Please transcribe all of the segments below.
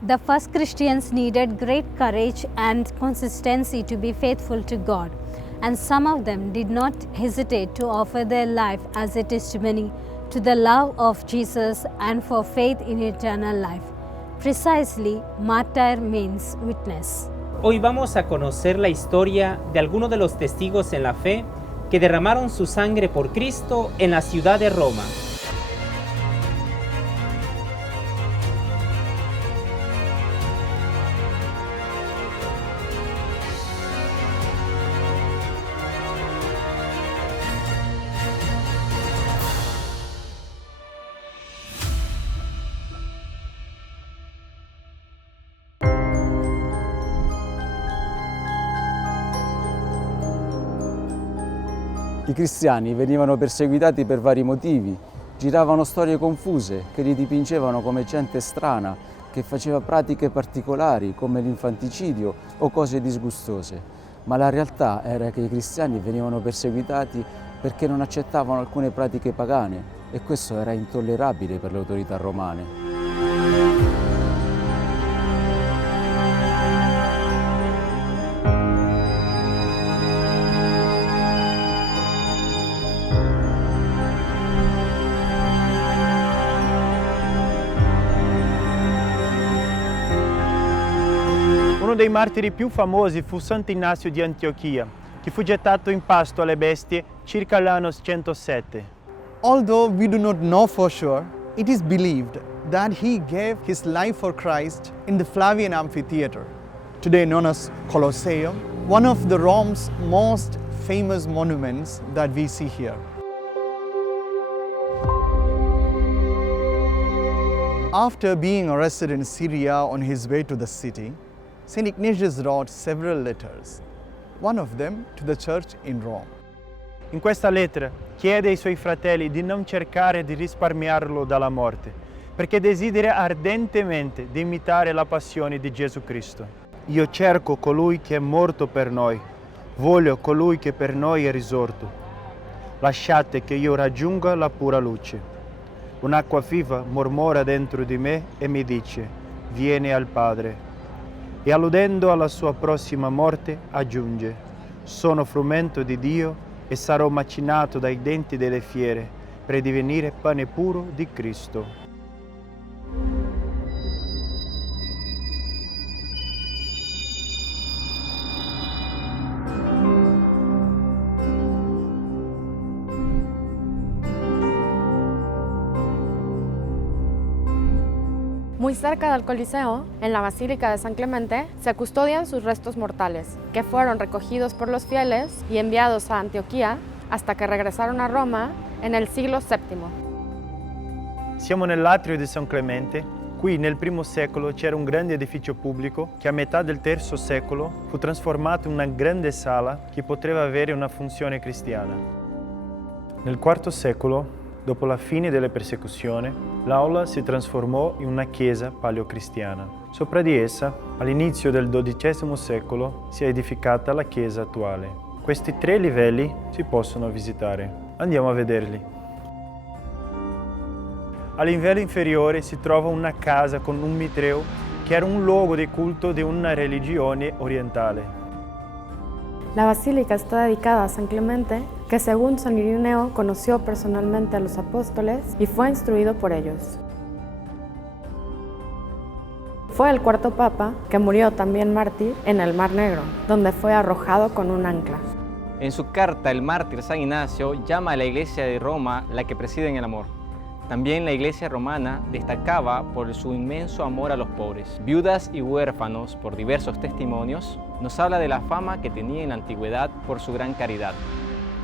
The first Christians needed great courage and consistency to be faithful to God, and some of them did not hesitate to offer their life as a testimony to the love of Jesus and for faith in eternal life. Precisely, martyr means witness. Hoy vamos a conocer la historia de algunos de los testigos en la fe que derramaron su sangre por Cristo en la ciudad de Roma. I cristiani venivano perseguitati per vari motivi, giravano storie confuse che li dipingevano come gente strana, che faceva pratiche particolari come l'infanticidio o cose disgustose. Ma la realtà era che i cristiani venivano perseguitati perché non accettavano alcune pratiche pagane e questo era intollerabile per le autorità romane. Uno dei martiri più famosi fu Sant'Ignazio di Antiochia, che fu gettato in pasto alle bestie circa l'anno 107. Although we do not know for sure, it is believed that he gave his life for Christ in the Flavian Amphitheater, today known as Colosseum, one of the Rome's most famous monuments that we see here. After being arrested in Syria on his way to the city, St. Ignatius wrote several letters, one of them to the church in Rome. In questa lettera chiede ai suoi fratelli di non cercare di risparmiarlo dalla morte, perché desidera ardentemente di imitare la passione di Gesù Cristo. Io cerco colui che è morto per noi, voglio colui che per noi è risorto. Lasciate che io raggiunga la pura luce. Un'acqua viva mormora dentro di me e mi dice, vieni al Padre. E alludendo alla sua prossima morte aggiunge, sono frumento di Dio e sarò macinato dai denti delle fiere per divenire pane puro di Cristo. Muy cerca del Coliseo, en la Basílica de San Clemente, se custodian sus restos mortales, que fueron recogidos por los fieles y enviados a Antioquía hasta che regresarono a Roma nel siglo VII. Siamo nell'atrio di San Clemente. Qui nel I secolo c'era un grande edificio pubblico che a metà del III secolo fu trasformato in una grande sala che poteva avere una funzione cristiana. Nel IV secolo, dopo la fine delle persecuzioni, l'aula si trasformò in una chiesa paleocristiana. Sopra di essa, all'inizio del XII secolo, si è edificata la chiesa attuale. Questi 3 livelli si possono visitare. Andiamo a vederli. A livello inferiore si trova una casa con un mitreo che era un luogo di culto di una religione orientale. La basílica está dedicada a San Clemente, que según San Irineo conoció personalmente a los apóstoles y fue instruido por ellos. Fue el cuarto papa que murió también mártir en el Mar Negro, donde fue arrojado con un ancla. En su carta, el mártir San Ignacio llama a la Iglesia de Roma la que preside en el amor. También la Iglesia romana destacaba por su inmenso amor a los pobres. Viudas y huérfanos, por diversos testimonios, nos habla de la fama que tenía en la antigüedad por su gran caridad.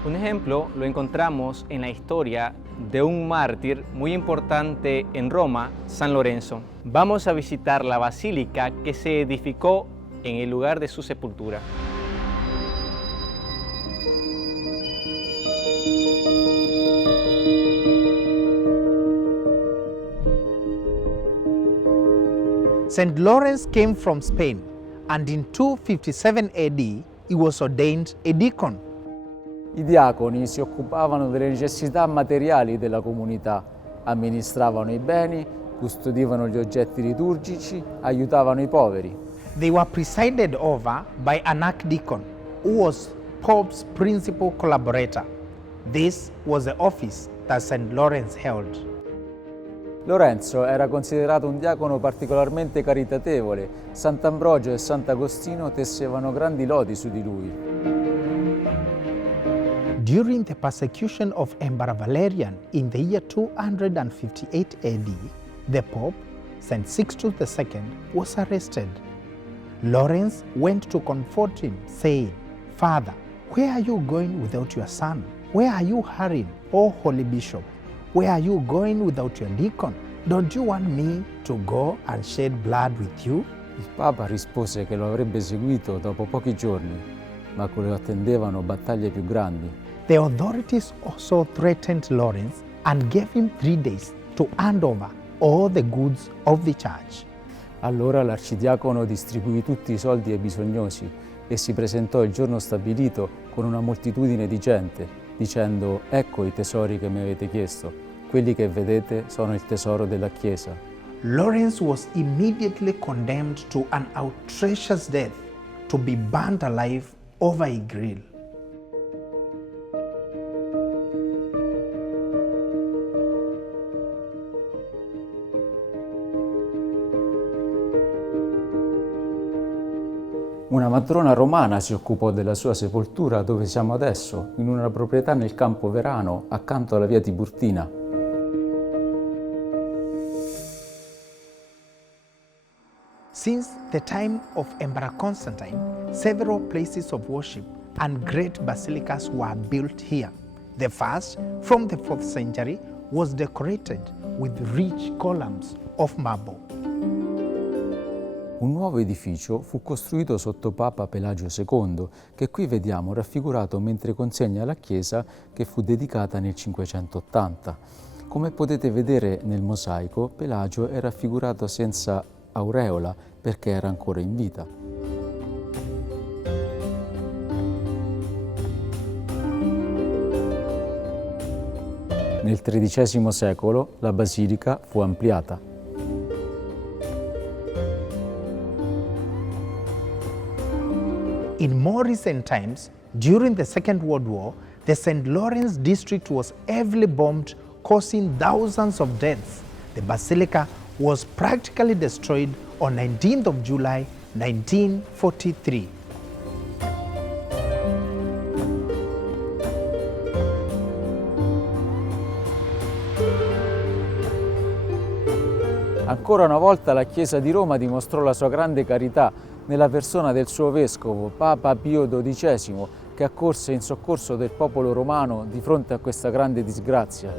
Un ejemplo lo encontramos en la historia de un mártir muy importante en Roma, San Lorenzo. Vamos a visitar la basílica que se edificó en el lugar de su sepultura. St. Lawrence came from Spain, and in 257 AD he was ordained a deacon. I diaconi si occupavano delle necessità materiali della comunità, amministravano i beni custodivano gli oggetti liturgici, aiutavano i poveri. They were presided over by an archdeacon, who was Pope's principal collaborator. This was the office that St. Lawrence held. Lorenzo era considerato un diacono particolarmente caritatevole. Sant'Ambrogio e Sant'Agostino tessevano grandi lodi su di lui. During the persecution of Emperor Valerian in the year 258 AD, the Pope, St. Sixtus II, was arrested. Lawrence went to comfort him, saying, "Father, where are you going without your son? Where are you hurrying, O Holy Bishop? Where are you going without your deacon? Don't you want me to go and shed blood with you?" Il Papa rispose che lo avrebbe seguito dopo pochi giorni, ma che lo attendevano battaglie più grandi. The authorities also threatened Lawrence and gave him 3 days to hand over all the goods of the church. Allora l'arcidiacono distribuì tutti i soldi ai bisognosi e si presentò il giorno stabilito con una moltitudine di gente, dicendo: "Ecco i tesori che mi avete chiesto, quelli che vedete sono il tesoro della Chiesa." Lawrence was immediately condemned to an outrageous death, to be burnt alive over a grill. Una matrona romana si occupò della sua sepoltura dove siamo adesso, in una proprietà nel Campo Verano, accanto alla via Tiburtina. Since the time of Emperor Constantine, several places of worship and great basilicas were built here. The first, from the 4th century, was decorated with rich columns of marble. Un nuovo edificio fu costruito sotto Papa Pelagio II, che qui vediamo raffigurato mentre consegna la chiesa che fu dedicata nel 580. Come potete vedere nel mosaico, Pelagio è raffigurato senza aureola perché era ancora in vita. Nel XIII secolo la basilica fu ampliata. In more recent times, during the Second World War, the St. Lawrence district was heavily bombed, causing thousands of deaths. The basilica was practically destroyed on 19th of July 1943. Ancora una volta la Chiesa di Roma dimostrò la sua grande carità nella persona del suo vescovo, Papa Pio XII, che accorse in soccorso del popolo romano di fronte a questa grande disgrazia.